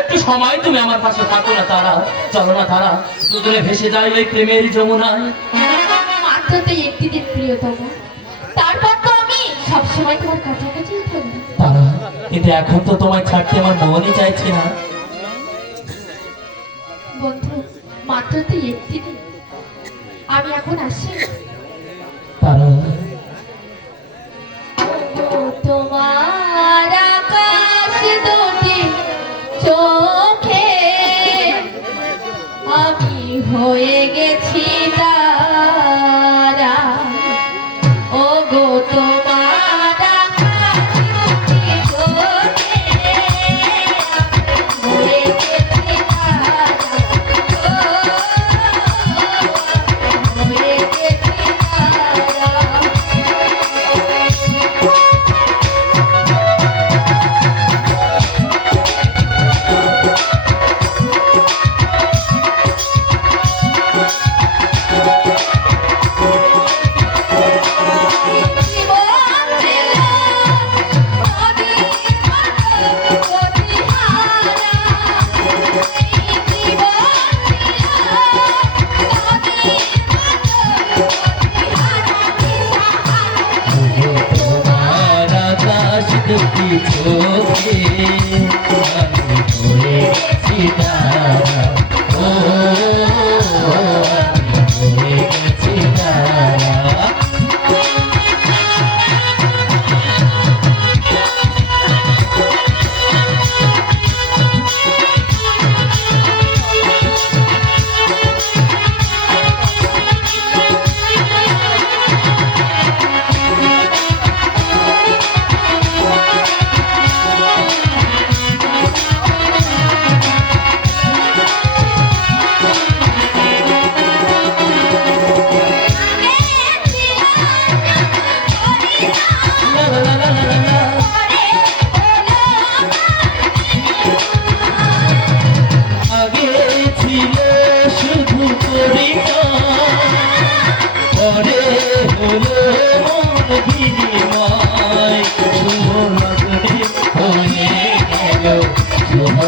একটু সময় তুমি আমার পাশে থাকো না তারা, চলো না তারা, দুজনে ভেসে যাই ওই প্রেমের যমুনায়। মাত্র তো একটি দিন প্রিয়তম, তারপর তো আমি সবসময় তোমার কাছাকাছি থাকবো তারা। কিন্তু এখন তো তোমায় ছাড়তে আমার মনই চাইছে না। বন্ধু, মাত্র তো একটি দিন, আমি এখন আসি। তারা তোমার আকাশ দুটি চোখে আমি হয়ে গেছি তারা, ও গো তোমার আকাশ দুটি চোখে আমি হয়ে গেছি তারা, হয়ে গেছি তারা। বিনিময় শুভ লগ্নে হয়ে গেল শুভ